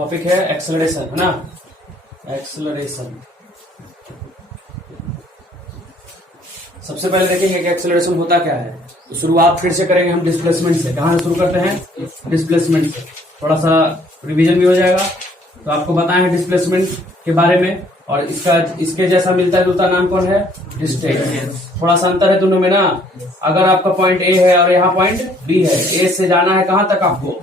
Topic है acceleration, है ना। एक्सेलरेशन सबसे पहले देखेंगे कि एक्सेलरेशन होता क्या है। तो शुरुआत फिर से करेंगे हम डिस्प्लेसमेंट से। कहां से शुरू करते हैं? डिस्प्लेसमेंट से। थोड़ा सा रिवीजन भी हो जाएगा। तो आपको बताए हैं डिस्प्लेसमेंट के बारे में, और इसके जैसा मिलता जुलता नाम कौन है? डिस्टेंस। थोड़ा सा अंतर है दोनों में ना। अगर आपका पॉइंट ए है और यहाँ पॉइंट बी है, ए से जाना है कहां तक आपको?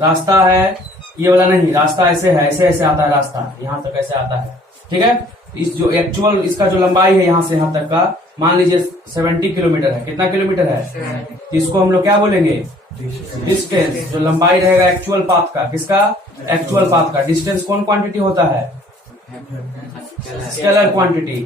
रास्ता है ये वाला नहीं, रास्ता ऐसे है, ऐसे ऐसे आता है रास्ता, यहाँ तक ऐसे आता है, ठीक है। इस जो एक्चुअल इसका जो लंबाई है यहाँ से यहाँ तक का, मान लीजिए 70 किलोमीटर है। कितना किलोमीटर है? इसको हम लोग क्या बोलेंगे? डिस्टेंस। जो लंबाई रहेगा एक्चुअल पाथ का, किसका? एक्चुअल पाथ का। डिस्टेंस कौन क्वांटिटी होता है? Scalar quantity.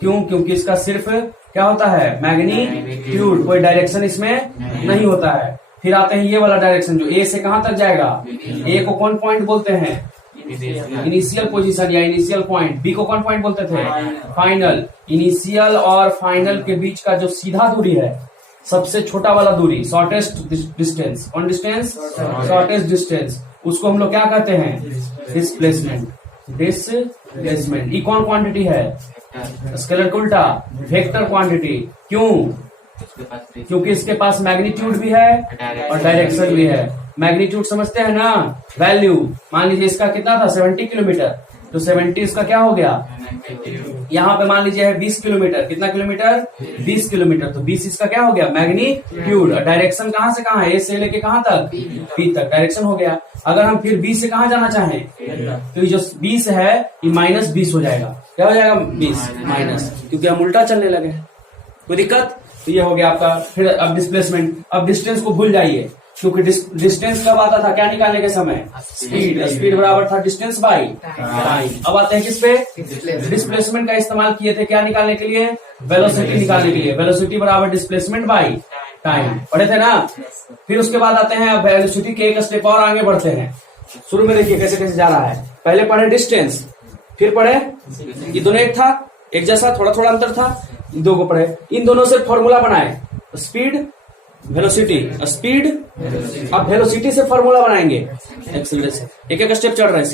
क्यों? क्योंकि इसका सिर्फ क्या होता है? मैग्नीट्यूड। कोई डायरेक्शन इसमें नहीं होता है। फिर आते हैं ये वाला डायरेक्शन, जो ए से कहां तक जाएगा? ए को कौन पॉइंट बोलते हैं? इनिशियल पोजीशन या इनिशियल पॉइंट। बी को कौन पॉइंट बोलते थे? फाइनल। इनिशियल और फाइनल के बीच का जो सीधा दूरी है, सबसे छोटा वाला दूरी, शॉर्टेस्ट डिस्टेंस। कौन डिस्टेंस? Shortest distance. उसको हम लोग क्या कहते हैं? डिस्प्लेसमेंट। डिस्प्लेसमेंट। ये कौन क्वांटिटी है? स्केलर का उल्टा, वेक्टर क्वांटिटी। क्यों? क्योंकि इसके पास मैग्नीट्यूड भी है और डायरेक्शन भी है। मैग्नीट्यूड समझते हैं ना? वैल्यू। मान लीजिए इसका कितना था? 70 किलोमीटर, तो 70 इसका क्या हो गया? यहाँ पे मान लीजिए है 20 किलोमीटर। कितना किलोमीटर? 20 किलोमीटर। तो 20 इसका क्या हो गया? मैग्नीट्यूड। डायरेक्शन कहाँ से कहाँ है? ए से लेके कहाँ तक? बी तक डायरेक्शन हो गया। अगर हम फिर बी से कहाँ जाना चाहें, तो ये जो 20 है ये -20 हो जाएगा। क्या हो जाएगा? 20 माइनस, क्योंकि हम उल्टा चलने लगे। कोई दिक्कत? तो ये हो गया आपका। फिर अब डिस्प्लेसमेंट। अब डिस्टेंस को भूल जाइए, क्योंकि डिस्टेंस कब आता था? क्या निकालने के समय? स्पीड। स्पीड बराबर था डिस्टेंस बाई टाइम। अब आते हैं किस पे? डिस्प्लेसमेंट का इस्तेमाल किए थे क्या निकालने के लिए? वेलोसिटी निकालने के लिए। वेलोसिटी बराबर डिस्प्लेसमेंट बाई टाइम, पढ़े थे ना। फिर उसके बाद आते हैं वेलोसिटी के एक स्टेप और आगे बढ़ते हैं। शुरू में देखिए कैसे कैसे जा रहा है। पहले पढ़े डिस्टेंस, फिर पढ़े ये दोनों एक था, एक जैसा, थोड़ा थोड़ा अंतर था, इन दो को पढ़े। इन दोनों से फॉर्मूला बनाए, स्पीड वेलोसिटी, स्पीड। अब वेलोसिटी से फॉर्मूला बनाएंगे एक्सेलरेशन। एक एक स्टेप चल रहा है,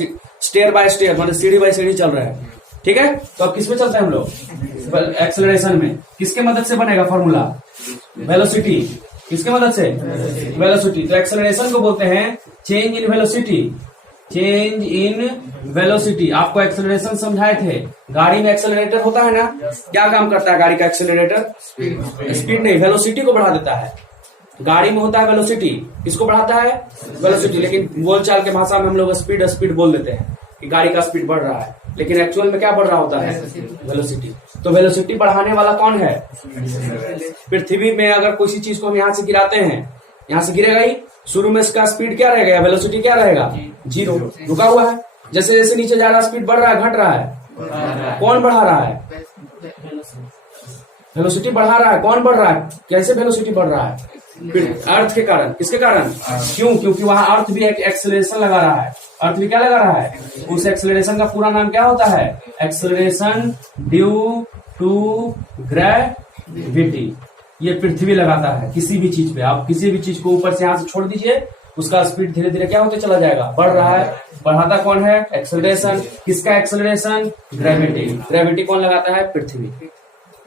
स्टेयर बाय स्टेयर, मतलब सीढ़ी बाय सीढ़ी चल रहा है, ठीक है। तो अब किस में चलते हैं हम लोग? एक्सेलरेशन में। किसके मदद से बनेगा फॉर्मूला? वेलोसिटी। किसके मदद से? वेलोसिटी। तो एक्सेलरेशन को बोलते हैं change in velocity. Change in velocity. आपको एक्सेलरेशन समझाए थे। गाड़ी में एक्सेलरेटर होता है ना, क्या काम करता है गाड़ी का एक्सेलरेटर? स्पीड नहीं, वेलोसिटी को बढ़ा देता है। गाड़ी में होता है वेलोसिटी, किसको बढ़ाता है? वेलोसिटी। लेकिन बोलचाल के भाषा में हम लोग स्पीड स्पीड बोल देते हैं कि गाड़ी का स्पीड बढ़ रहा है, लेकिन एक्चुअल में क्या बढ़ रहा होता है? वेलोसिटी। तो वेलोसिटी बढ़ाने वाला कौन है? पृथ्वी में अगर किसी चीज को हम यहाँ से गिराते हैं, यहाँ से गिरेगा ही, शुरू में इसका स्पीड क्या रहेगा? वेलोसिटी क्या रहेगा? 0, रुका हुआ है। जैसे जैसे नीचे जा रहा है, स्पीड बढ़ रहा है, घट रहा है? कौन बढ़ा रहा है? वेलोसिटी बढ़ा रहा है। कौन बढ़ रहा है? कैसे वेलोसिटी बढ़ रहा है? अर्थ के कारण। किसके कारण? क्यों? क्योंकि वहां अर्थ भी एक एक्सेलरेशन लगा रहा है। अर्थ भी क्या लगा रहा है? उस एक्सेलरेशन का पूरा नाम क्या होता है? Acceleration due to gravity. ये पृथ्वी लगाता है किसी भी चीज पे। आप किसी भी चीज को ऊपर से यहाँ से छोड़ दीजिए, उसका स्पीड धीरे धीरे क्या होते चला जाएगा? बढ़ रहा है। बढ़ाता कौन है? एक्सेलरेशन। किसका एक्सेलरेशन? ग्रेविटी। ग्रेविटी कौन लगाता है? पृथ्वी।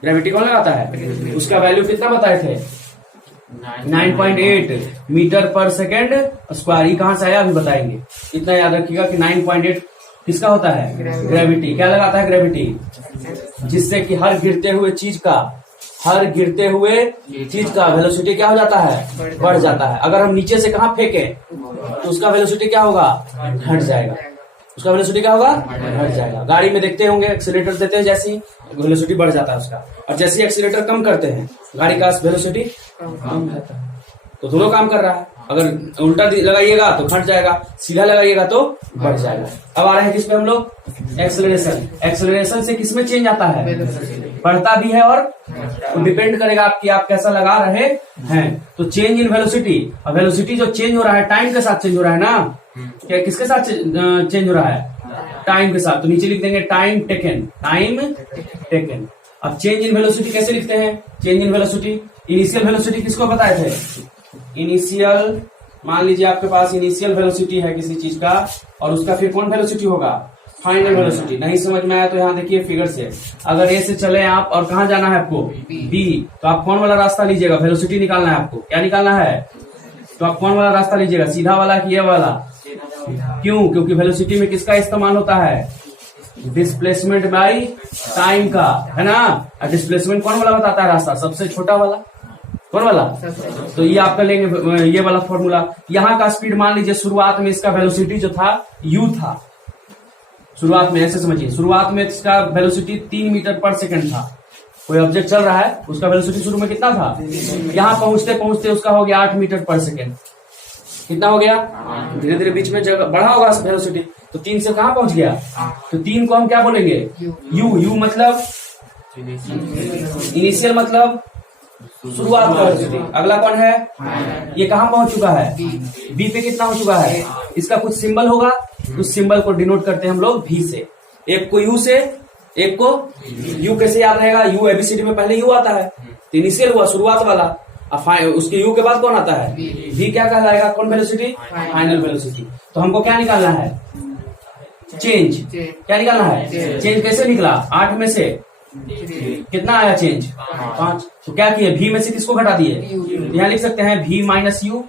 ग्रेविटी कौन लगाता है? उसका वैल्यू कितना बताए थे? 9.8 मीटर पर सेकेंड स्क्वायर। ये कहां से आया अभी बताएंगे। इतना याद रखिएगा कि 9.8 किसका होता है? ग्रेविटी। क्या लगाता है? ग्रेविटी। जिससे कि हर गिरते हुए चीज का वेलोसिटी क्या हो जाता है? बढ़ जाता है। अगर हम नीचे से कहाँ फेंकें तो उसका वेलोसिटी क्या होगा? घट जाएगा। उसका वेलोसिटी क्या होगा? घट जाएगा। गाड़ी में देखते होंगे एक्सीलरेटर देते हैं, जैसे ही वेलोसिटी बढ़ जाता है उसका, और जैसे ही एक्सीलरेटर कम करते हैं गाड़ी का वेलोसिटी कम रहता है। तो दोनों काम कर रहा है। अगर उल्टा लगाइएगा तो घट जाएगा, सीधा लगाइएगा तो बढ़ जाएगा। अब आ रहे हैं किस पे हम लोग? एक्सेलरेशन। एक्सेलरेशन से किसमें चेंज आता है? बढ़ता भी है, और तो डिपेंड करेगा आपकी आप कैसा लगा रहे हैं। तो चेंज इन वेलोसिटी। अब वेलोसिटी जो चेंज हो रहा है टाइम के साथ चेंज हो रहा है ना। क्या किसके साथ चेंज हो रहा है? टाइम के साथ। तो नीचे लिख देंगे टाइम टेकन। Time taken. अब चेंज इन वेलोसिटी कैसे लिखते हैं? Change in velocity, initial velocity किसको बताए थे? इनिशियल मान लीजिए आपके पास इनिशियल वेलोसिटी है किसी चीज का, और उसका फिर कौन वेलोसिटी होगा, फाइनल वेलोसिटी। नहीं समझ में आया तो यहाँ देखिए फिगर से, अगर ए से चले आप और कहाँ जाना है आपको, बी, तो आप कौन वाला रास्ता लीजिएगा, वेलोसिटी निकालना है आपको, क्या निकालना है, तो आप कौन वाला रास्ता लीजिएगा, सीधा वाला कि ये वाला, क्यों, क्योंकि वेलोसिटी में किसका इस्तेमाल होता है, डिस्प्लेसमेंट बाई टाइम का, है ना। और डिस्प्लेसमेंट कौन वाला बताता है रास्ता, सबसे छोटा वाला, कौन वाला, तो ये आपका लेंगे ये वाला फॉर्मूला। यहाँ का स्पीड मान लीजिए शुरुआत में इसका वेलोसिटी जो था u था, शुरुआत में ऐसे समझिए, शुरुआत में इसका वेलोसिटी 3 मीटर पर सेकंड था। कोई ऑब्जेक्ट चल रहा है, उसका वेलोसिटी शुरू में कितना था, यहाँ पहुंचते पहुंचते उसका हो गया 8 मीटर पर सेकंड। कितना हो गया, धीरे धीरे बीच में जगह बढ़ा होगा वेलोसिटी, तो 3 से कहाँ पहुंच गया, तो 3 को हम क्या बोलेंगे, यू मतलब इनिशियल मतलब शुरुआत का वेलोसिटी। अगला कौन है, ये कहाँ पहुंच चुका है, बी पे कितना हो चुका है, इसका कुछ सिंबल होगा, उस सिंबल को डिनोट करते हैं हम लोग भी से, एक को यू से, एक को यू कैसे याद रहेगा, यू एबीसीडी में पहले यू आता है, तो इनिशियल हुआ शुरुआत वाला, अब उसके यू के बाद कौन आता है, भी क्या कहलाएगा, कौन वेलोसिटी, फाइनल वेलोसिटी। तो हमको क्या निकालना है, चेंज, क्या निकालना है, चेंज कैसे निकला, 8 में से कितना आया चेंज, 5, तो क्या किए, भी में से किसको घटा दिए, यहाँ लिख सकते हैं भी माइनस यू,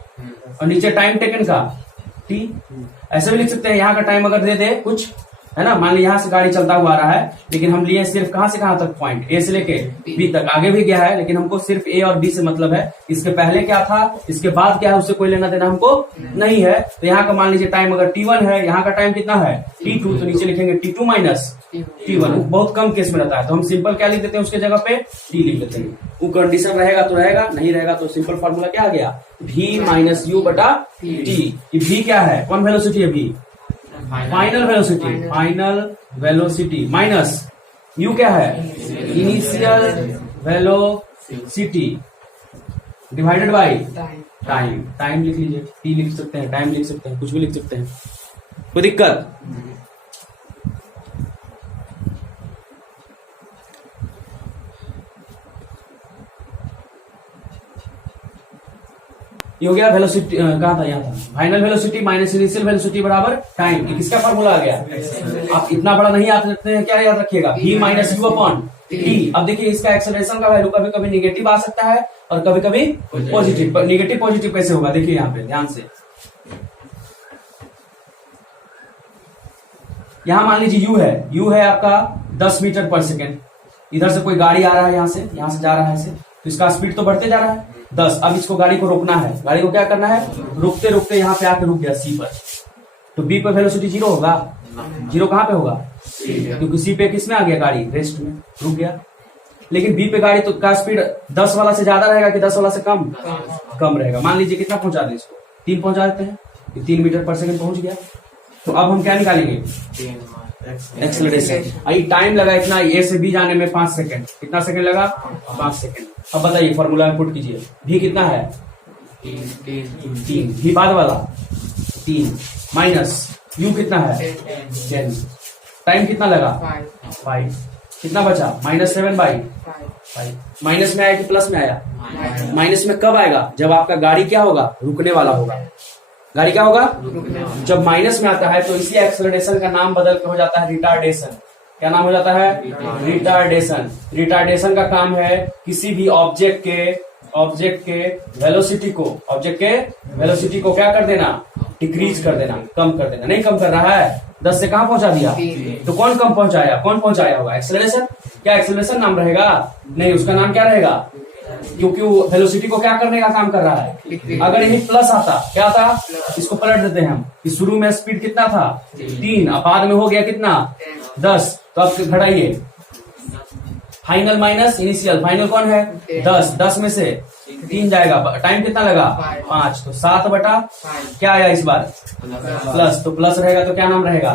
और नीचे टाइम टेकन का टी, ऐसे भी लिख सकते हैं, यहाँ का टाइम अगर दे दे कुछ, है ना, मान लीजिए यहाँ से गाड़ी चलता हुआ आ रहा है, लेकिन हम लिए सिर्फ कहाँ से कहाँ तक पॉइंट, ए से लेके बी तक, आगे भी गया है, लेकिन हमको सिर्फ ए और बी से मतलब है, इसके पहले क्या था, इसके बाद क्या है, उससे कोई लेना देना हमको नहीं है। तो यहाँ का मान लीजिए टाइम अगर T1 है, यहाँ का टाइम कितना है T2, तो नीचे लिखेंगे T2 माइनस T1, बहुत कम केस में रहता है, तो हम सिंपल क्या लिख देते हैं उसके जगह पे, टी लिख देते हैं। वो कंडीशन रहेगा तो रहेगा, नहीं रहेगा तो सिंपल फॉर्मूला क्या आ गया, v माइनस यू बटा टी। v क्या है, कौन वेलोसिटी है, v final velocity, final velocity minus you क्या है, initial velocity divided by time, time लिख लीजिए, टी लिख सकते हैं, टाइम लिख सकते हैं, कुछ भी लिख सकते हैं, कोई दिक्कत। ये हो गया वेलोसिटी, कहा था, यहाँ था, final velocity minus initial velocity बराबर टाइम। ये किसका फॉर्मूला आ गया, आप इतना बड़ा नहीं याद रखते हैं, क्या याद रखिएगा, v minus you upon T. अब देखिए इसका एक्सेलरेशन का वैल्यू कभी कभी निगेटिव आ सकता है और कभी कभी पॉजिटिव। निगेटिव पॉजिटिव कैसे होगा, देखिए यहाँ पे ध्यान से, यहाँ मान लीजिए u है आपका 10 मीटर पर सेकेंड, इधर से कोई गाड़ी आ रहा है, यहाँ से जा रहा है ऐसे, तो इसका स्पीड तो बढ़ते जा रहा है 10। अब इसको गाड़ी को रोकना है, गाड़ी को क्या करना है, रुकते रुकते यहाँ पे आके रुक गया C पर, तो B पर वेलोसिटी 0 होगा, 0 कहाँ पे होगा, क्योंकि C पे किसमें आ गया, गाड़ी रेस्ट में रुक गया। लेकिन B पे गाड़ी तो का स्पीड 10 वाला से ज्यादा रहेगा कि 10 वाला से कम रहेगा। मान लीजिए कितना पहुंचा दें इसको, 3 पहुंचा देते हैं, 3 मीटर पर सेकंड पहुंच गया। तो अब हम क्या निकालेंगे, एक्सेलरेशन। अभी टाइम लगा इतना, ए से बी जाने में 5 सेकंड, कितना सेकंड लगा, 5 सेकंड। अब बताइए फॉर्मूला में पुट कीजिए, भी कितना है, 3, भी बाद वाला 3 माइनस यू कितना है 10, टाइम कितना लगा 5, कितना बचा -7/5। माइनस में आया कि प्लस में आया, माइनस में कब आएगा, जब आपका गाड़ी क्या होगा, रुकने वाला होगा। गाड़ी क्या होगा, जब माइनस में आता है तो इसी एक्सेलरेशन का नाम बदल के हो जाता है रिटार्डेशन। क्या नाम हो जाता है, रिटार्डेशन। रिटार्डेशन का काम है किसी भी ऑब्जेक्ट के वेलोसिटी को क्या कर देना, डिक्रीज कर देना, कम कर देना। नहीं कम कर रहा है, 10 से कहां पहुंचा दिया, तो कौन कम पहुंचाया, कौन पहुंचाया होगा, एक्सेलरेशन। क्या एक्सेलरेशन नाम रहेगा, नहीं, उसका नाम क्या रहेगा, क्योंकि वो वेलोसिटी को क्या करने का काम कर रहा है। अगर यही प्लस आता, क्या था, इसको पलट देते हैं हम, कि शुरू में स्पीड कितना था 3, अब बाद में हो गया कितना 10, तो अब घटाइए, फाइनल माइनस इनिशियल, फाइनल कौन है 10 में से 3 जाएगा, टाइम कितना लगा 5, तो 7 बटा क्या आया इस बार प्लस, तो प्लस रहेगा तो क्या नाम रहेगा,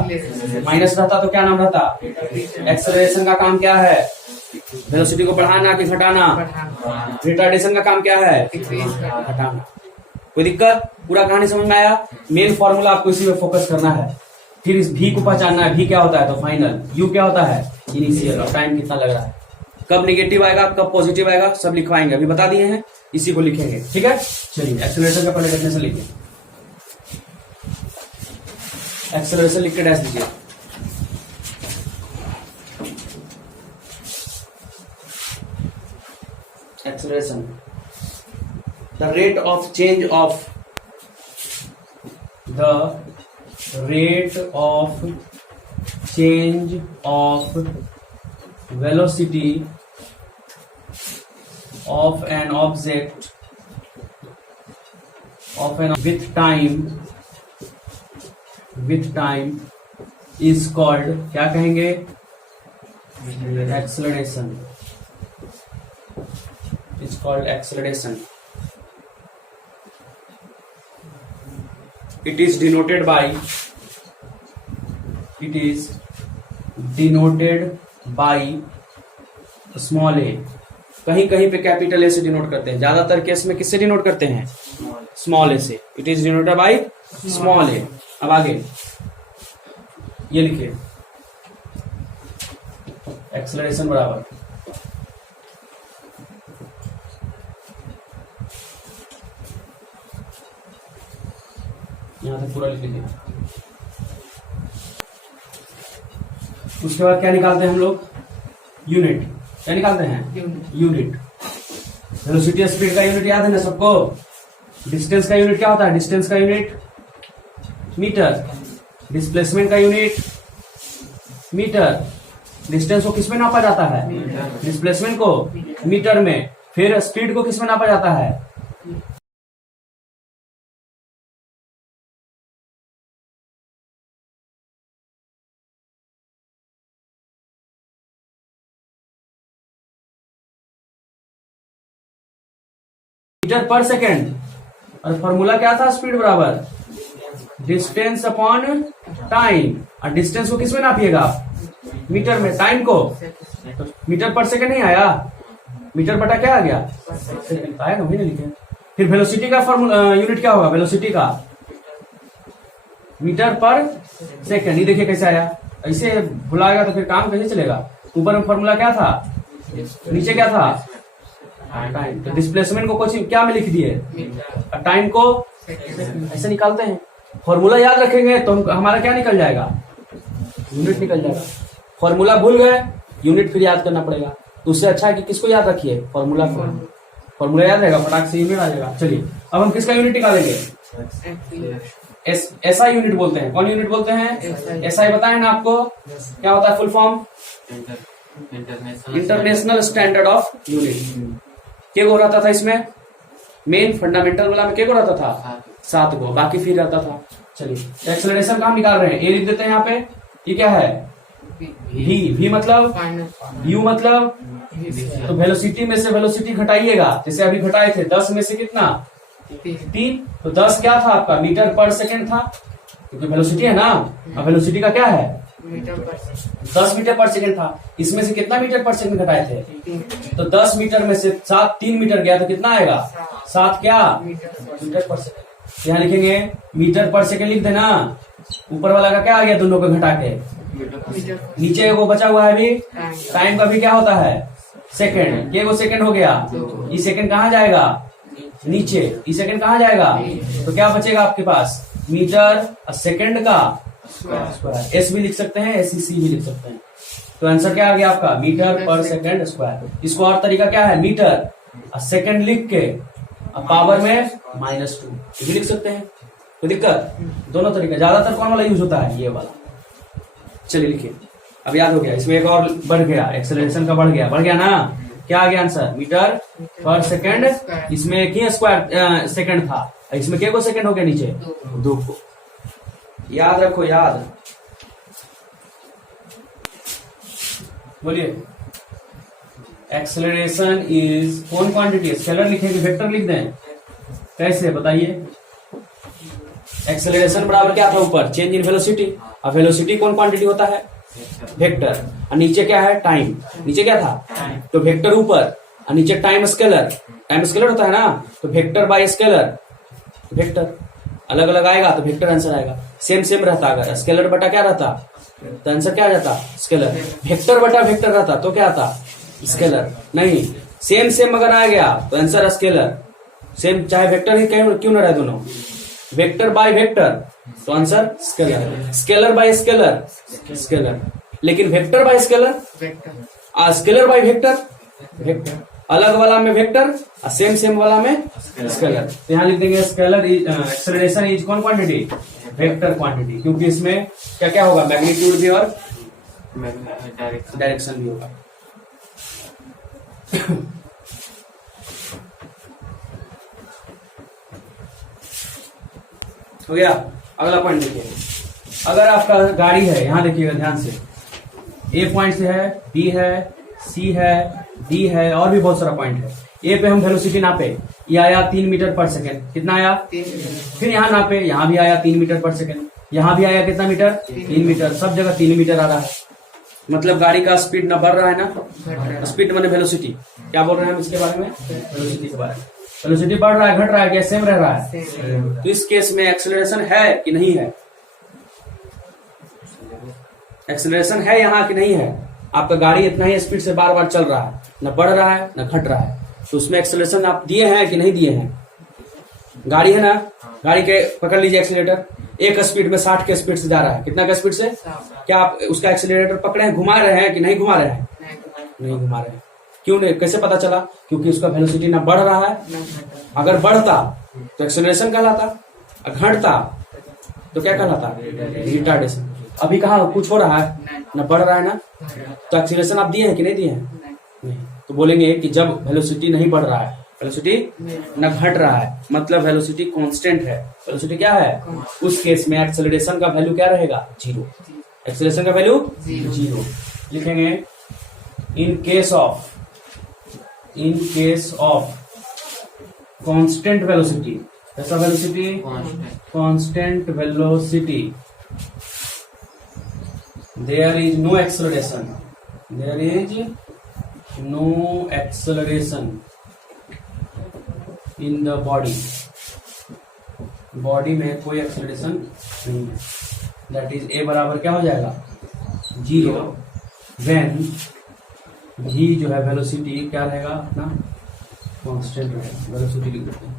माइनस रहता तो क्या नाम रहता। एक्सेलरेशन का काम क्या है, वेलोसिटी को बढ़ाना कि घटाना, रिटार्डेशन का काम क्या है, घटाना। कोई दिक्कत, पूरा कहानी समझ में आया। मेन फॉर्मूला आपको इसी में फोकस करना है, फिर इस भी को पहचानना है, भी क्या होता है तो फाइनल, यू क्या होता है इनिशियल, और टाइम कितना लग रहा है, कब नेगेटिव आएगा कब पॉजिटिव आएगा सब लिखवाएंगे, अभी बता दिए हैं, इसी को लिखेंगे, ठीक है। चलिए एक्सेलरेशन का पहले डेफिनेशन लिखिए। एक्सेलरेशन लिख के डैश दीजिए। Acceleration, the rate of change of velocity of an object with time is called, क्या कहेंगे? Acceleration. It's called acceleration. It is denoted by small A. कहीं कहीं पे कैपिटल ए से डिनोट करते हैं, ज्यादातर केस में किससे डिनोट करते हैं? स्मॉल ए से। It is denoted by small A. अब आगे ये लिखिए, एक्सेलरेशन बराबर यहां तक पूरा लिख लीजिए। उसके बाद क्या निकालते हैं हम लोग? यूनिट। क्या निकालते हैं? यूनिट। वेलोसिटी और स्पीड का यूनिट याद है ना सबको? डिस्टेंस का यूनिट क्या होता है? डिस्टेंस का यूनिट मीटर। डिस्प्लेसमेंट का यूनिट मीटर। डिस्टेंस को किस में नापा जाता है? डिस्प्लेसमेंट को मीटर में। फिर स्पीड को किस में नापा जाता है? Metre per second. और फॉर्मूला क्या था? स्पीड बराबर डिस्टेंस अपॉन टाइम। और डिस्टेंस को किसमें नापिएगा? मीटर में। टाइम को तो मीटर पर सेकेंड नहीं आया, मीटर बटा क्या आ गया? सेकेंड आया ना, वही नहीं लिखे। फिर वेलोसिटी का फॉर्मूला यूनिट क्या होगा? वेलोसिटी का मीटर पर सेकेंड। ये देखिए कैसे आया। ऐसे भुलाएगा तो फिर काम कैसे चलेगा? ऊपर में फॉर्मूला क्या था, नीचे क्या था? टाइम। तो डिस्प्लेसमेंट को कुछ क्या में लिख दिए? टाइम को ऐसे निकालते हैं। फॉर्मूला याद रखेंगे तो हमारा क्या निकल जाएगा? यूनिट निकल जाएगा। फॉर्मूला भूल गए, यूनिट फिर याद करना पड़ेगा। तो उससे अच्छा है कि किसको याद रखिए? फॉर्मूला को। फॉर्मूला याद रहेगा, फटाक से यूनिट आ जाएगा। चलिए अब हम किसका यूनिट निकालेंगे? एसआई यूनिट बोलते हैं। कौन यूनिट बोलते हैं? एसआई बताए ना आपको, क्या होता है full form? International standard of unit. के गो रहता था इसमें? मेन फंडामेंटल वाला में के गो रहता था? 7 गो, बाकी फिर रहता था। चलिए एक्सेलरेशन का हम निकाल रहे हैं। ए लिख देते हैं यहाँ पे। ये क्या है? v मतलब u मतलब, तो वेलोसिटी में से वेलोसिटी घटाइएगा। जैसे अभी घटाए थे 10 में से कितना? 3। तो 10 क्या था आपका? मीटर पर सेकेंड था, क्योंकि वेलोसिटी है ना। अब वेलोसिटी का क्या है? 10 मीटर पर सेकेंड था। इसमें से कितना मीटर पर सेकेंड घटाए थे? तो 10 मीटर में से 3 मीटर गया तो कितना आएगा? 7 क्या? Metre per second. यहाँ लिखेंगे मीटर पर सेकेंड लिख देना। ऊपर वाला का क्या आ गया? दोनों को घटा के। नीचे वो बचा हुआ है अभी टाइम का भी क्या होता है? सेकेंड। ये वो सेकेंड हो गया। ये सेकेंड कहाँ जाएगा? नीचे। ये सेकेंड कहाँ जाएगा? तो क्या बचेगा आपके पास? मीटर और सेकेंड का स्क्वायर। एस भी लिख सकते हैं, SEC भी लिख सकते हैं। तो आंसर क्या आ गया आपका? Metre per second square. इसको और तरीका क्या है? मीटर और सेकेंड लिख के पावर में -2 ये भी लिख सकते हैं। कोई दिक्कत? दोनों तरीका। ज्यादातर कौन वाला यूज होता है? ये वाला। चलिए लिखिए, अब याद हो गया। इसमें एक और बढ़ गया, एक्सेलरेशन का बढ़ गया ना। क्या आ गया आंसर? Metre per second. इसमें एक ही स्क्वायर सेकेंड था, इसमें क्या को सेकेंड हो गया? नीचे 2 को। याद रखो, याद। बोलिए, एक्सेलरेशन इज कौन क्वांटिटी? स्केलर लिखेंगे, वेक्टर लिख दें? कैसे बताइए? एक्सेलरेशन बराबर क्या था? ऊपर चेंज इन वेलोसिटी। अब वेलोसिटी कौन क्वांटिटी होता है? वेक्टर। और नीचे क्या है? टाइम। नीचे क्या था? तो वेक्टर ऊपर और नीचे टाइम स्केलर। टाइम स्केलर होता है ना, तो वेक्टर बाय स्केलर। वेक्टर अलग अलग आएगा तो वेक्टर आंसर आएगा। सेम रहता, अगर स्केलर बटा क्या रहता तो आंसर क्या आ जाता? स्केलर। वेक्टर बटा वेक्टर रहता तो क्या आता? स्केलर। नहीं, सेम अगर आ गया तो आंसर स्केलर। सेम चाहे वेक्टर ही क्यों न रहे दोनों, वेक्टर बाय वेक्टर, तो answer scalar. Scalar by scalar, scalar. लेकिन vector by scalar, scalar by vector, vector. अलग वाला में वेक्टर और सेम वाला में स्केलर। तो यहाँ लिख देंगे स्केलर एक्सेलरेशन इज कौन क्वांटिटी, वेक्टर क्वांटिटी, क्योंकि इसमें क्या क्या होगा, मैग्नीट्यूड भी और डायरेक्शन भी होगा। हो गया। अगला पॉइंट देखिए, अगर आपका गाड़ी है, यहां देखिएगा ध्यान से, ए पॉइंट से है, बी है, सी है, डी है, और भी बहुत सारा पॉइंट है। ए पे हम वेलोसिटी नापे, ये आया 3 मीटर पर सेकेंड, कितना आया, फिर यहाँ नापे, यहाँ भी आया 3 मीटर पर सेकेंड, यहाँ भी आया कितना मीटर, 3 मीटर, सब जगह 3 मीटर आ रहा है। मतलब गाड़ी का स्पीड ना बढ़ रहा है ना, स्पीड माने वेलोसिटी। क्या बोल रहे हैं हम इसके बारे में, वेलोसिटी के बारे में। वेलोसिटी बढ़ रहा है, घट रहा है, क्या सेम रह रहा है? तो इस केस में एक्सेलरेशन है कि नहीं है, एक्सेलरेशन है यहाँ कि नहीं है? आपका गाड़ी इतना ही स्पीड से बार बार चल रहा है, न बढ़ रहा है न घट रहा है, तो उसमें एक्सेलरेशन आप दिए हैं कि नहीं दिए हैं? गाड़ी है ना, गाड़ी के पकड़ लीजिए एक्सीलरेटर, एक स्पीड में 60 के स्पीड से जा रहा है, कितना का स्पीड से? क्या आप उसका एक्सीलरेटर पकड़े हैं, घुमा रहे हैं कि नहीं घुमा रहे हैं? नहीं घुमा रहे हैं। क्यों नहीं, कैसे पता चला? क्योंकि उसका वेलोसिटी ना बढ़ रहा है। अगर बढ़ता तो एक्सेलरेशन कहलाता, घटता तो क्या कहलाता, रिटार्डेशन। अभी कहाँ कुछ हो रहा है, ना बढ़ रहा है ना, तो एक्सेलरेशन आप दिए हैं कि नहीं दिए हैं? नहीं। तो बोलेंगे कि जब वेलोसिटी नहीं बढ़ रहा है, वेलोसिटी न घट रहा है, मतलब वेलोसिटी कांस्टेंट है। वेलोसिटी क्या है? उस केस में एक्सेलरेशन का वैल्यू क्या रहेगा, 0। एक्सेलरेशन का वैल्यू 0 लिखेंगे। In case of constant velocity, ऐसा velocity, constant velocity, there is no acceleration, there is no acceleration in the body, body में कोई एक्सेलरेशन नहीं है। दैट इज ए बराबर क्या हो जाएगा, 0, व्हेन भी जो है वेलोसिटी क्या रहेगा अपना, कांस्टेंट रहेगा। वेलोसिटी लिख देते हैं,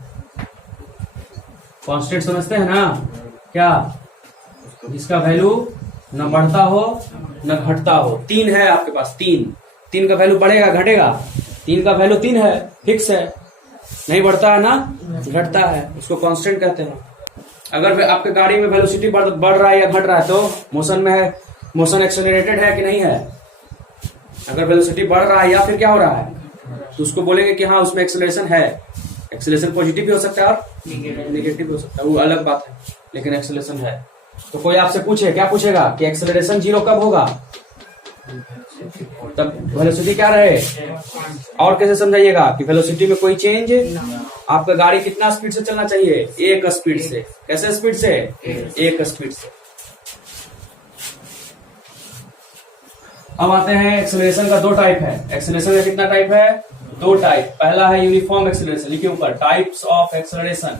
कांस्टेंट समझते हैं ना क्या, जिसका वैल्यू न बढ़ता हो न घटता हो। 3 है आपके पास, 3 का वैल्यू बढ़ेगा घटेगा, 3 का वैल्यू 3 है, फिक्स है, नहीं बढ़ता है ना घटता है, उसको कांस्टेंट कहते हैं। अगर आपके गाड़ी में वेलोसिटी बढ़ रहा है या घट रहा है तो मोशन में है, मोशन एक्सेलरेटेड है कि नहीं है? अगर वेलोसिटी बढ़ रहा है या फिर क्या हो रहा है, तो उसको बोलेंगे कि हाँ उसमें एक्सेलरेशन है। एक्सेलरेशन पॉजिटिव भी हो सकता है और नेगेटिव भी हो सकता है, वो अलग बात है, लेकिन एक्सेलरेशन है। तो कोई आपसे पूछे, क्या पूछेगा कि एक्सेलरेशन 0 कब होगा, तब वेलोसिटी क्या रहे। और कैसे समझाइएगा कि वेलोसिटी में कोई चेंज, आपका गाड़ी कितना स्पीड से चलना चाहिए, 1 स्पीड से। कैसे स्पीड से, 1 स्पीड से। अब आते हैं एक्सेलरेशन का 2 टाइप है। एक्सेलरेशन का कितना टाइप है, 2 टाइप। पहला है यूनिफॉर्म एक्सेलरेशन, लिखिए ऊपर, types of acceleration.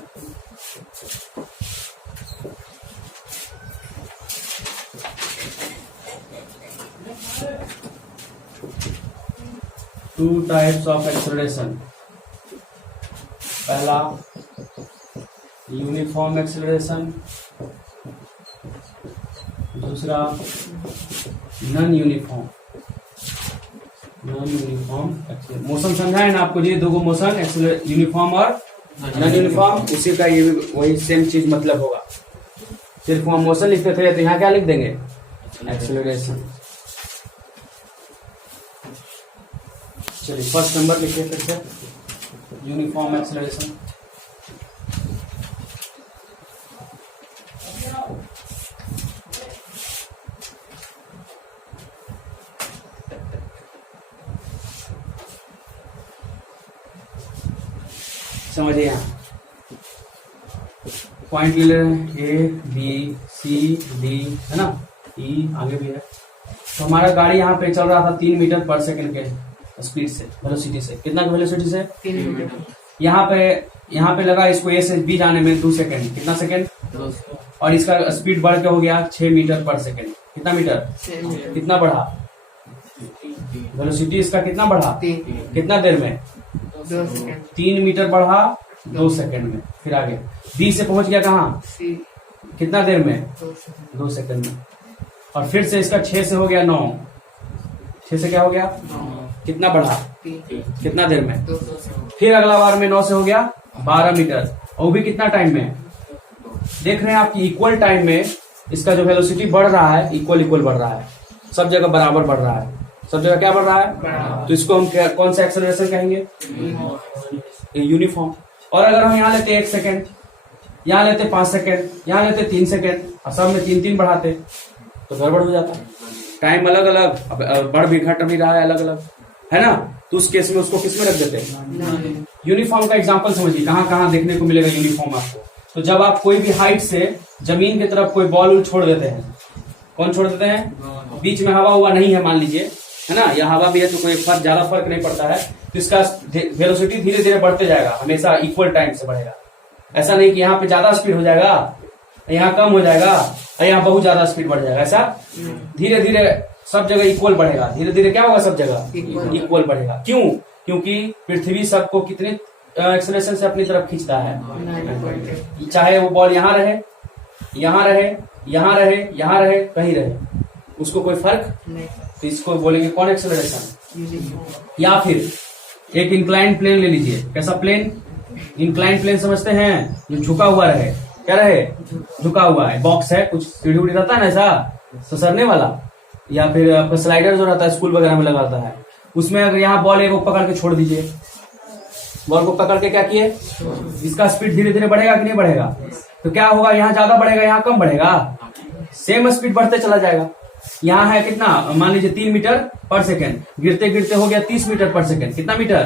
Two types of acceleration. पहला यूनिफॉर्म एक्सेलरेशन, दूसरा non uniform. Non uniform acceleration, motion समझा है ना आपको, ये 2 मोशन, यूनिफॉर्म और नॉन यूनिफॉर्म, उसी का ये वही सेम चीज मतलब होगा। सिर्फ हम मोशन लिखते थे तो यहाँ क्या लिख देंगे, एक्सेलरेशन। चलिए फर्स्ट नंबर लिखिए फिर से, यूनिफॉर्म एक्सेलरेशन। समझिए यहाँ पॉइंट ले ले रहे हैं, ए बी सी डी है ना, ई आगे भी है। तो हमारा गाड़ी यहाँ पे चल रहा था 3 मीटर पर सेकंड के स्पीड से, वेलोसिटी से। कितना की वेलोसिटी से, 3 मीटर। यहाँ पे लगा इसको ए से बी जाने में 2 सेकंड, कितना सेकंड, 2। और इसका स्पीड बढ़ के हो गया 6 मीटर पर सेकंड। कितना मीटर, कितना बढ़ा वेलोसिटी इसका, कितना बढ़ा, कितना देर में, 3 मीटर बढ़ा 2 सेकंड में। फिर आगे बी से पहुंच गया कहाँ, कितना देर में, 2 सेकंड में। और फिर से इसका 6 से हो गया 9, 6 से क्या हो गया, कितना बढ़ा, कितना देर में। फिर अगला बार में 9 से हो गया 12 मीटर, और भी कितना टाइम में। देख रहे हैं आपकी इक्वल टाइम में इसका जो वेलोसिटी बढ़ रहा है, इक्वल बढ़ रहा है, सब जगह बराबर बढ़ रहा है, सब जगह क्या बढ़ रहा है। तो इसको हम कौन सा एक्सेलरेशन कहेंगे, यूनिफॉर्म। और अगर हम यहाँ लेते 1 सेकेंड, यहाँ लेते 5 सेकेंड, यहाँ लेते 3 सेकेंड, और सब में 3 बढ़ाते तो गड़बड़ हो जाता। टाइम अलग अलग, बढ़ भी घट भी रहा है अलग अलग, है ना। तो उस केस में उसको किस में रख देते हैं, यूनिफॉर्म का एग्जांपल समझिए कहाँ कहाँ देखने को मिलेगा यूनिफॉर्म आपको। तो जब आप कोई भी हाइट से जमीन की तरफ कोई बॉल छोड़ देते हैं, कौन छोड़ देते हैं, बीच में हवा हुआ नहीं है मान लीजिए, है ना, या हवा भी है तो कोई ज्यादा फर्क नहीं पड़ता है, तो इसका वेलोसिटी धीरे धीरे बढ़ते जाएगा, हमेशा इक्वल टाइम से बढ़ेगा। ऐसा नहीं कि यहाँ पे ज्यादा स्पीड हो जाएगा, यहाँ कम हो जाएगा, यहाँ बहुत ज्यादा स्पीड बढ़ जाएगा। ऐसा धीरे धीरे सब जगह इक्वल बढ़ेगा, धीरे धीरे क्या होगा, सब जगह इक्वल बढ़ेगा। क्यों, क्योंकि पृथ्वी सबको कितने एक्सेलरेशन से अपनी तरफ खींचता है। चाहे वो बॉल यहाँ रहे, यहाँ रहे, यहाँ रहे, यहाँ रहे, कहीं रहे, उसको कोई फर्क नहीं। तो इसको बोलेंगे कौन एक्सेलरेशन। या फिर एक इंक्लाइन प्लेन ले लीजिए, कैसा प्लेन, इंक्लाइन प्लेन समझते हैं, जो झुका हुआ रहे, क्या रहे, झुका हुआ है, बॉक्स है, कुछ सीढ़ी उड़ी रहता है ना ऐसा ससरने वाला, या फिर आपका स्लाइडर जो रहता है स्कूल वगैरह में लगाता है, उसमें अगर यहाँ बॉल एक पकड़ के छोड़ दीजिए, बॉल को पकड़ के क्या किए, इसका स्पीड धीरे धीरे बढ़ेगा कि नहीं बढ़ेगा, तो क्या होगा, यहाँ ज्यादा बढ़ेगा, यहाँ कम बढ़ेगा, सेम स्पीड बढ़ते चला जाएगा। यहाँ है कितना, मान लीजिए 3 मीटर पर सेकेंड, गिरते गिरते हो गया 30 मीटर पर सेकेंड, कितना मीटर,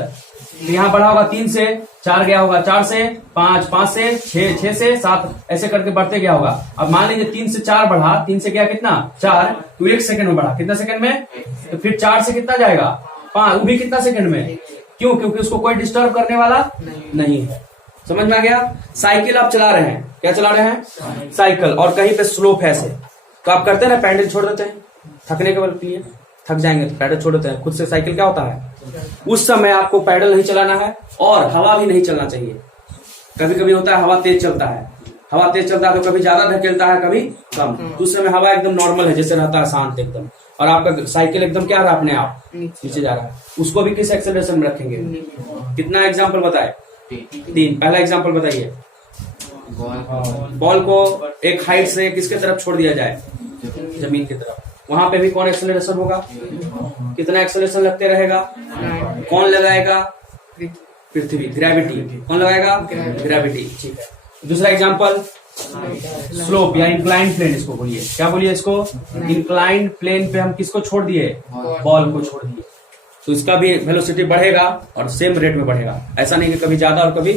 तो यहाँ बढ़ा होगा 3 से 4 गया होगा, 4 से 5, 5 से 6, 6 से 7, ऐसे करके बढ़ते गया होगा। अब मान लीजिए 3 से 4 बढ़ा, 3 से गया कितना 4, तो 1 सेकंड में बढ़ा, कितना सेकंड में, तो फिर 4 से कितना जाएगा 5, वो भी कितना सेकंड में। क्यों, क्योंकि उसको कोई डिस्टर्ब करने वाला नहीं है। समझ में आ गया। साइकिल आप चला रहे हैं, क्या चला रहे हैं, साइकिल, और कहीं पे स्लोप है ऐसे, तो आप करते हैं ना, पैडल छोड़ देते हैं, थकने के बल पे थक जाएंगे तो पैडल छोड़ देते हैं, खुद से साइकिल क्या होता है, उस समय आपको पैडल नहीं चलाना है और हवा भी नहीं चलना चाहिए। कभी कभी होता है हवा तेज चलता है, हवा तेज चलता है तो कभी ज्यादा धकेलता है कभी कम, तो उस समय हवा एकदम नॉर्मल है जैसे रहता है शांत एकदम, और आपका साइकिल एकदम क्या रहा अपने आप नीचे जा रहा है, उसको भी किस एक्सेलरेशन में रखेंगे। कितना एग्जाम्पल बताए, 3। पहला एग्जाम्पल बताइए, बॉल को एक हाइट से किसके तरफ छोड़ दिया जाए, जमीन की तरफ, वहां पे भी कौन एक्सेलरेशन होगा, कितना एक्सेलरेशन लगते रहेगा, कौन लगाएगा, पृथ्वी, ग्रेविटी, कौन लगाएगा, ग्रेविटी। ठीक है। दूसरा एग्जांपल, स्लोप या इंक्लाइंड प्लेन, इसको बोलिए, क्या बोलिए इसको, इंक्लाइंड प्लेन पे हम किसको छोड़ दिए, बॉल को छोड़ दिए, तो इसका भी वेलोसिटी बढ़ेगा और सेम रेट में बढ़ेगा, ऐसा नहीं कि कभी ज्यादा और कभी।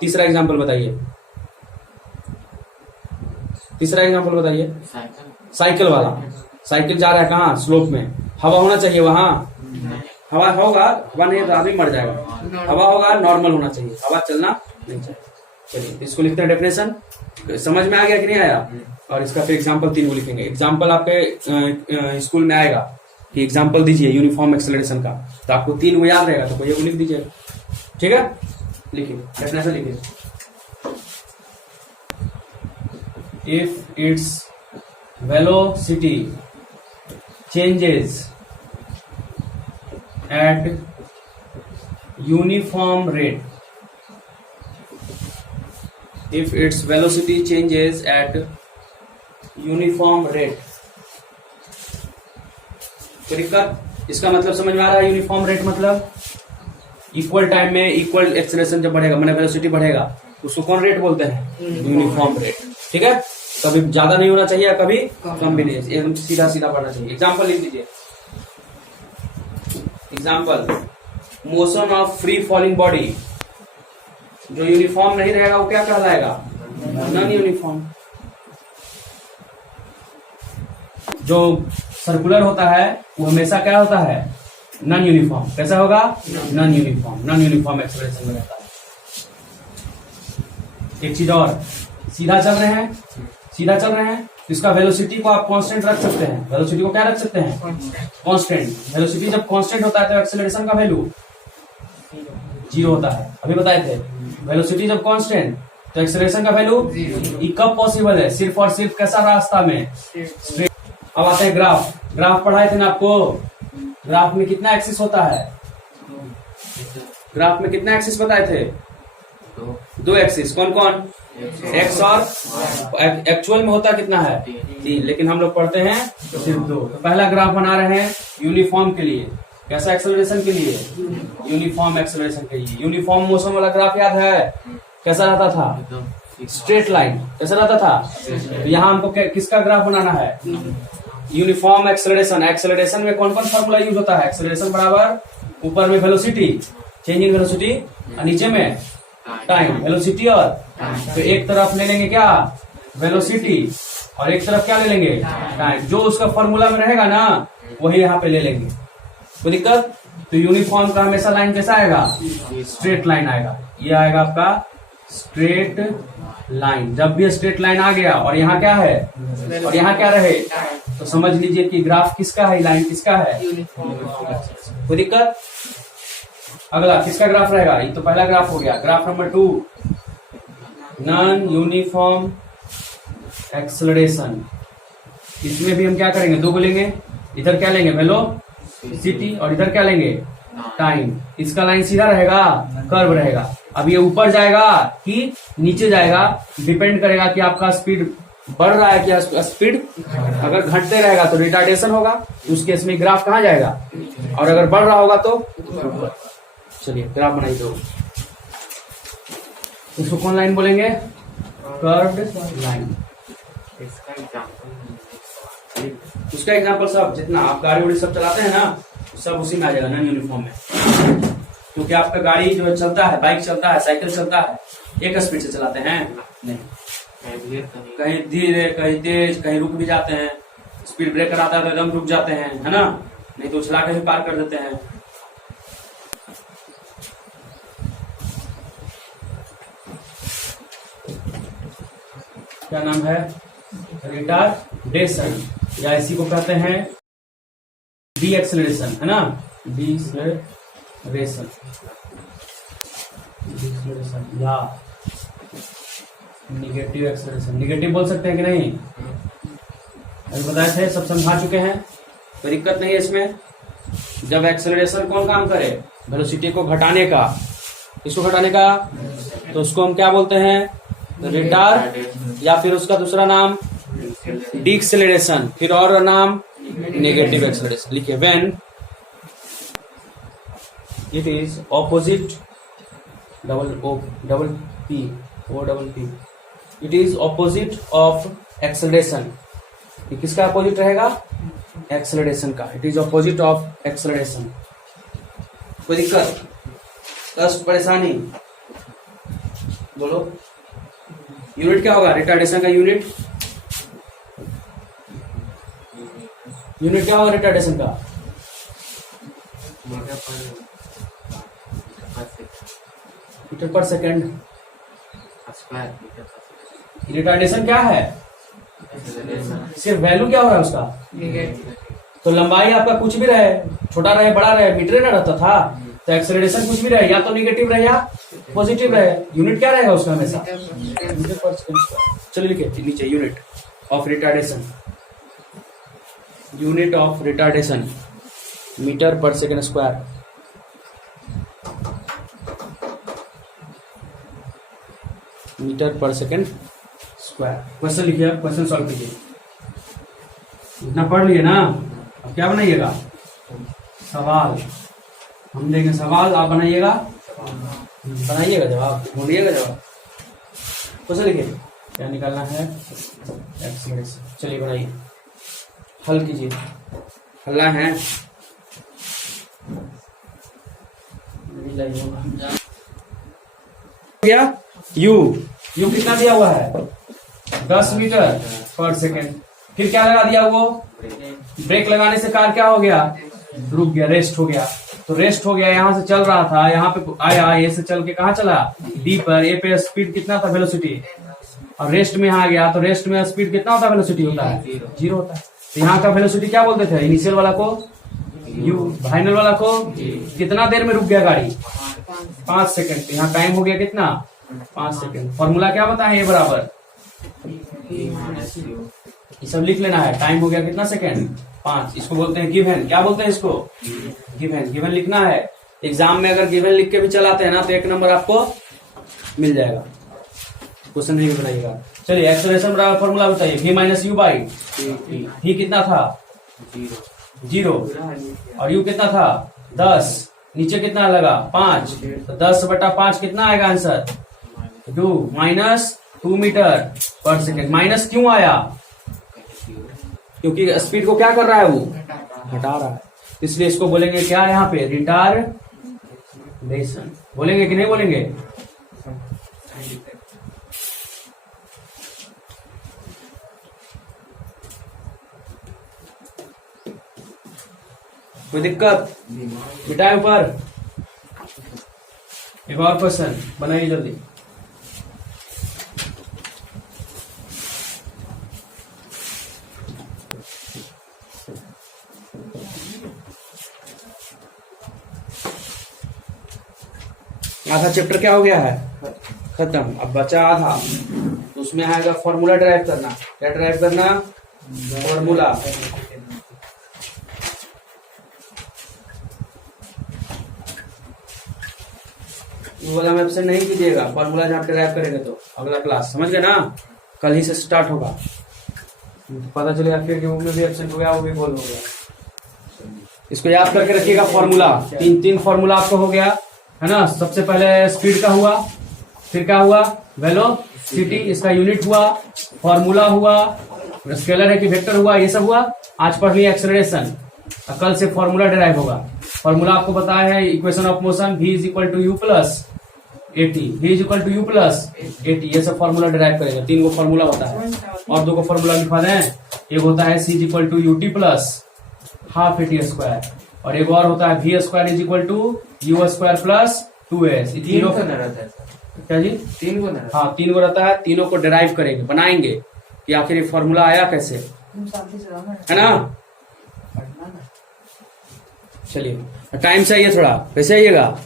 तीसरा एग्जांपल बताइए, तीसरा एग्जांपल बताइए, साइकिल वाला, साइकिल जा रहा है कहाँ, स्लोप में, हवा होना चाहिए वहां, हवा होगा, हवा नहीं तो आदमी मर जाएगा, हवा होगा, नॉर्मल होना चाहिए, हवा चलना नहीं चाहिए। चलिए इसको लिखते हैं डेफिनेशन, समझ में आ गया कि नहीं आया। और इसका फिर एग्जांपल 3 को लिखेंगे। एग्जांपल आपके स्कूल में आएगा कि एग्जांपल दीजिए यूनिफॉर्म एक्सेलरेशन का, तो आपको 3 वो याद रहेगा, तो कोई वो लिख दीजिए, ठीक है। लिखिए डेफिनेशन लिखिए, if it's velocity changes at uniform rate, if its velocity changes at uniform rate, तो दिक्कत, इसका मतलब समझ में आ रहा है। यूनिफॉर्म रेट मतलब इक्वल टाइम में इक्वल एक्सेलरेशन जब बढ़ेगा, मैंने वेलोसिटी बढ़ेगा, उसको कौन रेट बोलते हैं, यूनिफॉर्म रेट, ठीक है। कभी ज्यादा नहीं होना चाहिए, कभी कम भी नहीं, एकदम सीधा सीधा बढ़ना चाहिए। एग्जाम्पल लिख लीजिए, example, motion of free falling body, जो यूनिफॉर्म नहीं रहेगा वो क्या कहलाएगा, नॉन यूनिफॉर्म। जो सर्कुलर होता है वो हमेशा क्या होता है, नॉन यूनिफॉर्म। कैसा होगा, non uniform, non uniform acceleration में रहता है। एक चीज और, सीधा चल रहे हैं, सीधा चल रहे हैं, इसका वेलोसिटी को आप कांस्टेंट रख सकते हैं, वेलोसिटी को क्या रख सकते हैं, कांस्टेंट। वेलोसिटी जब कांस्टेंट होता है तो एक्सेलरेशन का वैल्यू 0 होता है, अभी बताए थे। वेलोसिटी जब कांस्टेंट तो एक्सेलरेशन का वैल्यू ये कब पॉसिबल है? सिर्फ और सिर्फ कैसा रास्ता में? स्ट्रेट। अब आते हैं ग्राफ। ग्राफ पढ़ाए थे ना आपको। ग्राफ में कितना एक्सिस होता है? ग्राफ में कितना एक्सिस बताए थे? दो एक्सिस। कौन कौन? एक्स और एक्चुअल में होता कितना है? 3, लेकिन हम लोग पढ़ते हैं सिर्फ 2। तो पहला ग्राफ बना रहे हैं यूनिफॉर्म के लिए। कैसा एक्सेलरेशन के लिए? यूनिफॉर्म एक्सेलरेशन के लिए। यूनिफॉर्म मोशन वाला ग्राफ याद है? कैसा रहता था? Straight line. कैसा रहता था? तो यहाँ हमको किसका ग्राफ बनाना है? Uniform acceleration. एक्सेलरेशन में कौन कौन फॉर्मूला यूज होता है? एक्सेलरेशन बराबर ऊपर में वेलोसिटी, चेंज इन वेलोसिटी, और नीचे में टाइम। वेलोसिटी और तो एक तरफ ले लेंगे क्या? वेलोसिटी, और एक तरफ क्या ले लेंगे? टाइम। जो उसका फॉर्मूला में रहेगा ना वही यहाँ पे ले लेंगे। कोई दिक्कत? तो यूनिफॉर्म का हमेशा लाइन कैसा आएगा? स्ट्रेट लाइन आएगा। ये आएगा आपका स्ट्रेट लाइन। जब भी स्ट्रेट लाइन आ गया और यहाँ क्या है और यहाँ क्या रहे तो समझ लीजिए कि ग्राफ किसका है, लाइन किसका है। कोई दिक्कत? अगला किसका ग्राफ रहेगा? ये तो पहला ग्राफ हो गया। Graph number 2, non uniform acceleration. इसमें भी हम क्या करेंगे? 2 को लेंगे। इधर क्या लेंगे? वेलोसिटी, और इधर क्या लेंगे? टाइम। इसका लाइन सीधा रहेगा, कर्व रहेगा। अब ये ऊपर जाएगा कि नीचे जाएगा डिपेंड करेगा कि आपका स्पीड बढ़ रहा है कि स्पीड अगर घटते रहेगा तो रिटार्डेशन होगा, उस केस में ग्राफ कहाँ जाएगा, और अगर बढ़ रहा होगा तो चलिए ग्राफ बनाइए। दो इसको कौन लाइन बोलेंगे? Curved line. उसका एग्जांपल सब जितना आप गाड़ी उड़ी सब चलाते हैं ना सब उसी में आ जाएगा नॉन यूनिफॉर्म में। क्योंकि आपका गाड़ी जो चलता है, बाइक चलता है, साइकिल चलता है, एक स्पीड से चलाते हैं नहीं, कहीं धीरे कहीं तेज, कहीं रुक भी जाते हैं। स्पीड ब्रेकर आता है तो एकदम रुक जाते हैं, है ना, नहीं तो उछला के भी पार कर देते हैं। क्या नाम है? रिटार्डेशन, या इसी को कहते हैं डी एक्सेलरेशन, है ना, डी एक्सेलरेशन या निगेटिव एक्सेलरेशन। निगेटिव बोल सकते हैं कि नहीं? अभी बताए थे, सब समझा चुके हैं, कोई दिक्कत नहीं है इसमें। जब एक्सेलरेशन कौन काम करे? वेलोसिटी को घटाने का। इसको घटाने का तो उसको हम क्या बोलते हैं? रिटार्ड, या फिर उसका दूसरा नाम डी एक्सेलरेशन, फिर और नाम नेगेटिव एक्सेलरेशन। लिखिए, when it is opposite double P it is opposite of acceleration. ये किसका अपोजिट रहेगा? एक्सेलरेशन का। It is opposite of acceleration. कोई दिक्कत, कष्ट, परेशानी? बोलो। यूनिट क्या होगा रिटार्डेशन का? यूनिट क्या होगा रिटार्डेशन का? Metre per second. रिटार्डेशन क्या है? सिर्फ वैल्यू क्या हो रहा है उसका? तो लंबाई आपका कुछ भी रहे, छोटा रहे बड़ा रहे, मीटर ना रहता था, तो एक्सेलरेशन कुछ भी रहे, या तो निगेटिव रहे या पॉजिटिव रहे, यूनिट क्या रहेगा उसका हमेशा? Metre per second. चलिए लिखिए नीचे, unit of retardation. Unit of retardation metre per second square. Metre per second square. Question लिखिए, आप क्वेश्चन सॉल्व कीजिए। इतना पढ़ लिए ना, अब क्या बनाइएगा? सवाल। हम देंगे सवाल, आप बनाइएगा, जवाब ढूंढिएगा जवाब। क्वेश्चन लिखिए, क्या निकालना है? एक्सेलरेशन। चलिए बनाइए, हल कीजिए। हल्ला है क्या? यू कितना दिया हुआ है? 10 मीटर पर सेकेंड। फिर क्या लगा दिया? वो ब्रेक लगाने से कार क्या हो गया? रुक गया, रेस्ट हो गया। तो रेस्ट हो गया, यहाँ से चल रहा था, यहाँ पे आया, ए से चल के कहाँ चला? डी पर। ए पे स्पीड कितना था? वेलोसिटी। और रेस्ट में यहाँ गया, तो रेस्ट में स्पीड कितना होता है? वेलोसिटी होता है 0 होता है। तो यहाँ का वेलोसिटी क्या बोलते थे? इनिशियल वाला को यू, फाइनल वाला को। कितना देर में रुक गया गाड़ी? 5 सेकंड। तो यहाँ टाइम हो गया कितना? 5 सेकेंड। फॉर्मूला क्या बताए, ए बराबर, ये सब लिख लेना है। टाइम हो गया कितना सेकेंड, 5। इसको बोलते हैं गिवन। क्या बोलते हैं इसको, गिवन। गिवन लिखना है। एग्जाम में अगर गिवन लिख के भी चलाते हैं ना तो 1 नंबर आपको मिल जाएगा, क्वेश्चन नहीं बनाइएगा। चलिए एक्सेलरेशन बराबर फॉर्मूला बताइए, v minus you by v कितना था 0 और u कितना था 10, नीचे कितना लगा 5, तो 10/5 कितना आएगा answer 2 minus 2 metre per second. Minus क्यों आया, क्योंकि स्पीड को क्या कर रहा है, वो हटा रहा है, इसलिए इसको बोलेंगे क्या यहाँ पे, रिटार्डेशन। बोलेंगे कि नहीं बोलेंगे, कोई दिक्कत, मिटाए ऊपर। एक और क्वेश्चन बनाइए जल्दी। आधा चैप्टर क्या हो गया है, खत्म। अब बचा आधा, तो उसमें आएगा फॉर्मूला ड्राइव करना। क्या ड्राइव करना, फॉर्मूला। वाला में ऑप्शन नहीं कीजिएगा, फॉर्मूला जहाँ ड्राइव करेंगे तो अगला क्लास, समझ गए ना, कल ही से स्टार्ट होगा। पता चलेगा फिर कि वो में भी एब्सेंट हो गया, वो भी बोल हो गया। इसको याद करके रखिएगा। फॉर्मूला तीन फॉर्मूला आपको हो गया है ना। सबसे पहले स्पीड का हुआ, फिर क्या हुआ, वेलोसिटी, इसका यूनिट हुआ, फॉर्मूला हुआ, स्केलर है कि वेक्टर हुआ, ये सब हुआ। आज पढ़ लिया एक्सेलरेशन, कल से फॉर्मूला डिराइव होगा। फॉर्मूला आपको बताया है, equation of motion v is equal to u plus 80, v is equal to u plus 80, ये सब फॉर्मूला डिराइव करेगा। 3 को फॉर्मूला होता है, और 2 को फॉर्मूला लिखवा दें। एक होता है c is equal to u t plus half a t square, और एक और होता है v square is equal to u square plus 2s। तीनों का रहता है क्या जी, 3 को, हाँ 3 को रहता है। तीनों को डिराइव करेंगे, बनाएंगे कि आखिर ये फॉर्मूला आया कैसे, है ना। चलिए टाइम से आइए, थोड़ा कैसे आइएगा।